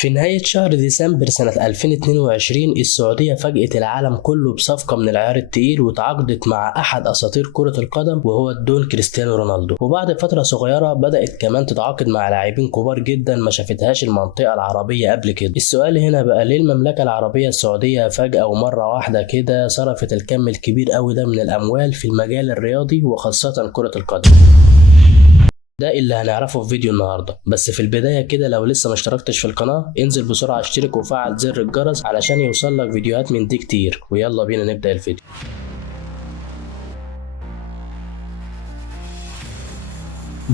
في نهاية شهر ديسمبر سنة 2022 السعودية فاجأت العالم كله بصفقة من العيار التقيل وتعاقدت مع أحد أساطير كرة القدم وهو الدون كريستيانو رونالدو. وبعد فترة صغيرة بدأت كمان تتعاقد مع لاعبين كبار جدا ما شافتهاش المنطقة العربية قبل كده. السؤال هنا بقى ليه المملكة العربية السعودية فجأة ومرة واحدة كده صرفت الكم الكبير قوي ده من الأموال في المجال الرياضي وخاصة كرة القدم؟ ده اللي هنعرفه في فيديو النهارده. بس في البدايه كده لو لسه ما اشتركتش في القناه انزل بسرعه اشترك وفعل زر الجرس علشان يوصلك فيديوهات من دي كتير. ويلا بينا نبدا الفيديو.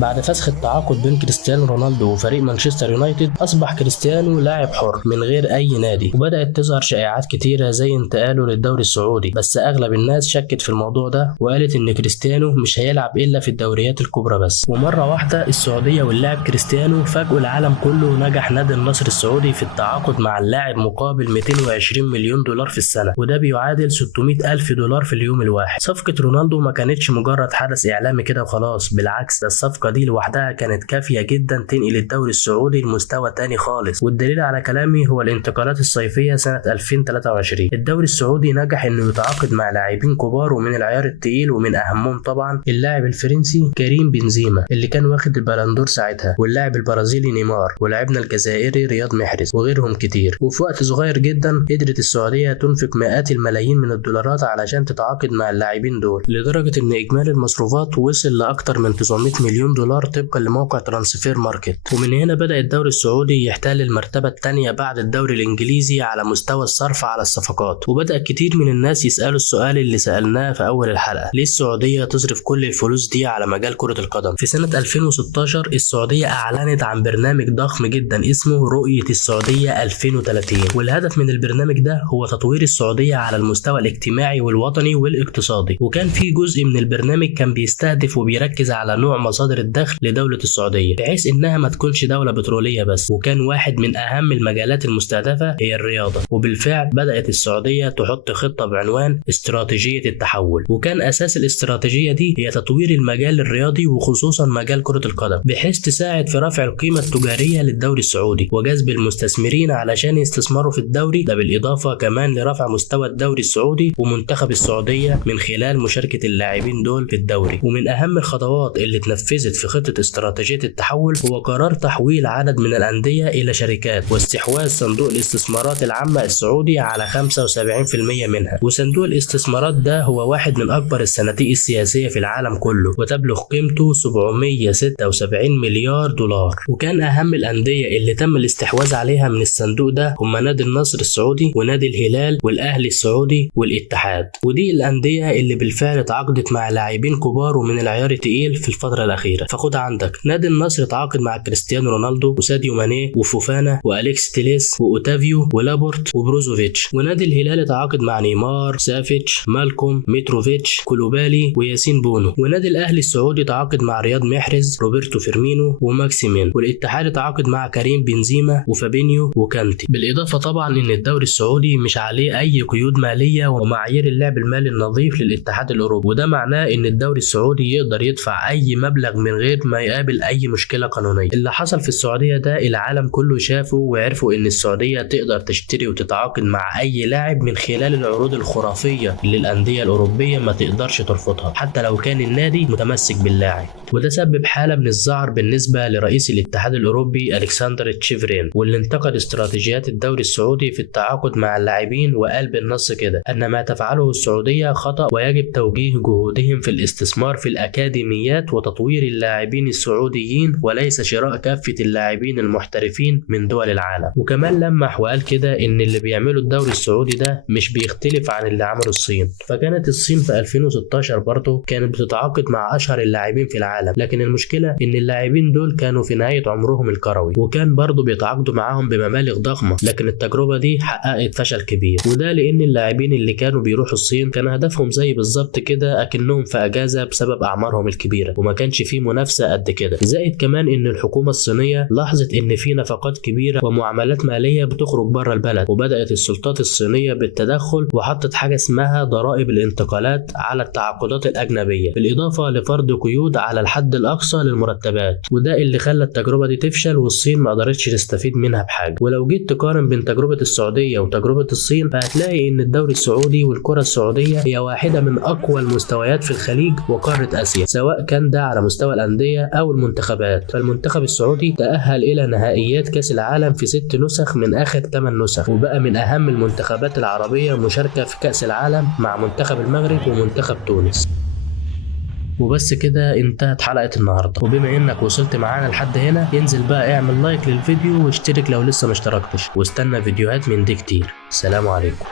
بعد فسخ التعاقد بين كريستيانو رونالدو وفريق مانشستر يونايتد أصبح كريستيانو لاعب حر من غير أي نادي، وبدأت تظهر شائعات كتيرة زي انتقاله للدوري السعودي. بس أغلب الناس شكت في الموضوع ده وقالت إن كريستيانو مش هيلعب إلا في الدوريات الكبرى بس. ومرة واحدة السعودية واللاعب كريستيانو فاجئوا العالم كله، ونجح نادي النصر السعودي في التعاقد مع اللاعب مقابل 220 مليون دولار في السنة، وده بيعادل 600 ألف دولار في اليوم الواحد. صفقة رونالدو ما كانتش مجرد حدث إعلامي كده وخلاص، بالعكس ده الصفقة دي لوحدها كانت كافية جدا تنقل الدوري السعودي لمستوى تاني خالص. والدليل على كلامي هو الانتقالات الصيفية سنة 2023. الدوري السعودي نجح انه يتعاقد مع لاعبين كبار ومن العيار التقيل، ومن اهمهم طبعا اللاعب الفرنسي كريم بنزيما اللي كان واخد البالندور ساعتها، واللاعب البرازيلي نيمار، ولاعبنا الجزائري رياض محرز، وغيرهم كتير. وفي وقت صغير جدا قدرت السعودية تنفق مئات الملايين من الدولارات علشان تتعاقد مع اللاعبين دول، لدرجة ان اجمالي المصروفات وصل لاكتر من 900 مليون دولار طبقا لموقع ترانسفير ماركت. ومن هنا بدأ الدوري السعودي يحتل المرتبة الثانية بعد الدوري الإنجليزي على مستوى الصرف على الصفقات. وبدأ كتير من الناس يسألوا السؤال اللي سألناه في أول الحلقة: ليه السعودية تصرف كل الفلوس دي على مجال كرة القدم؟ في سنة 2016 السعودية أعلنت عن برنامج ضخم جدا اسمه رؤية السعودية 2030، والهدف من البرنامج ده هو تطوير السعودية على المستوى الاجتماعي والوطني والاقتصادي. وكان في جزء من البرنامج كان بيستهدف وبيركز على نوع مصادر الدخل لدولة السعودية، بحيث انها ما تكونش دولة بترولية بس. وكان واحد من اهم المجالات المستهدفة هي الرياضة. وبالفعل بدأت السعودية تحط خطة بعنوان استراتيجية التحول، وكان اساس الاستراتيجية دي هي تطوير المجال الرياضي وخصوصا مجال كرة القدم، بحيث تساعد في رفع القيمة التجارية للدوري السعودي وجذب المستثمرين علشان يستثمروا في الدوري ده، بالإضافة كمان لرفع مستوى الدوري السعودي ومنتخب السعودية من خلال مشاركة اللاعبين دول في الدوري. ومن اهم الخطوات اللي اتنفذت في خطة استراتيجية التحول هو قرار تحويل عدد من الأندية إلى شركات، واستحواذ صندوق الاستثمارات العامة السعودي على 75% منها. وصندوق الاستثمارات ده هو واحد من أكبر الصناديق السياسية في العالم كله، وتبلغ قيمته 776 مليار دولار. وكان أهم الأندية اللي تم الاستحواذ عليها من الصندوق ده هم نادي النصر السعودي ونادي الهلال والأهلي السعودي والاتحاد. ودي الأندية اللي بالفعل تعاقدت مع لاعبين كبار ومن العيار التقيل في الفترة الأخيرة. فخد عندك نادي النصر تعاقد مع كريستيانو رونالدو وساديو ماني وفوفانا واليكس تيليس واوتافيو ولابورت وبروزوفيتش. ونادي الهلال تعاقد مع نيمار، سافيتش، مالكوم، ميتروفيتش، كولوبالي وياسين بونو. ونادي الاهلي السعودي تعاقد مع رياض محرز، روبرتو فيرمينو وماكسيمين. والاتحاد تعاقد مع كريم بنزيما وفابينيو وكانتي. بالاضافه طبعا ان الدوري السعودي مش عليه اي قيود ماليه ومعايير اللعب المالي النظيف للاتحاد الاوروبي، وده معناه ان الدوري السعودي يقدر يدفع اي مبلغ من غير ما يقابل اي مشكله قانونيه. اللي حصل في السعوديه ده العالم كله شافه وعرفوا ان السعوديه تقدر تشتري وتتعاقد مع اي لاعب من خلال العروض الخرافيه اللي الانديه الاوروبيه ما تقدرش ترفضها حتى لو كان النادي متمسك باللاعب. وده سبب حاله من الذعر بالنسبه لرئيس الاتحاد الاوروبي الكسندر تشيفرين، واللي انتقد استراتيجيات الدوري السعودي في التعاقد مع اللاعبين وقال بالنص كده ان ما تفعله السعوديه خطا، ويجب توجيه جهودهم في الاستثمار في الاكاديميات وتطوير اللاعبين السعوديين وليس شراء كافة اللاعبين المحترفين من دول العالم. وكمان لمح وقال كده ان اللي بيعمله الدوري السعودي ده مش بيختلف عن اللي عمله الصين. فكانت الصين في 2016 برضه كانت بتتعاقد مع اشهر اللاعبين في العالم، لكن المشكلة ان اللاعبين دول كانوا في نهاية عمرهم الكروي، وكان برضه بيتعاقدوا معاهم بمبالغ ضخمة، لكن التجربة دي حققت فشل كبير. وده لان اللاعبين اللي كانوا بيروحوا الصين كان هدفهم زي بالظبط كده اكنهم في اجازة بسبب اعمارهم الكبيرة، وما كانش فيه منافسة قد كده. زائد كمان ان الحكومة الصينية لاحظت ان في نفقات كبيرة ومعاملات مالية بتخرج بره البلد، وبدأت السلطات الصينية بالتدخل وحطت حاجة اسمها ضرائب الانتقالات على التعاقدات الأجنبية، بالإضافة لفرض قيود على الحد الأقصى للمرتبات، وده اللي خلى التجربة دي تفشل والصين ما قدرتش تستفيد منها بحاجة. ولو جيت تقارن بين تجربة السعودية وتجربة الصين فهتلاقي ان الدوري السعودي والكرة السعودية هي واحدة من أقوى المستويات في الخليج وقارة آسيا، سواء كان ده على مستوى الأندية أو المنتخبات. فالمنتخب السعودي تأهل إلى نهائيات كأس العالم في 6 نسخ من آخر 8 نسخ، وبقى من أهم المنتخبات العربية مشاركة في كأس العالم مع منتخب المغرب ومنتخب تونس. وبس كده انتهت حلقة النهاردة، وبما انك وصلت معانا لحد هنا ينزل بقى اعمل لايك للفيديو واشترك لو لسه مشتركتش، واستنى فيديوهات من دي كتير. سلام عليكم.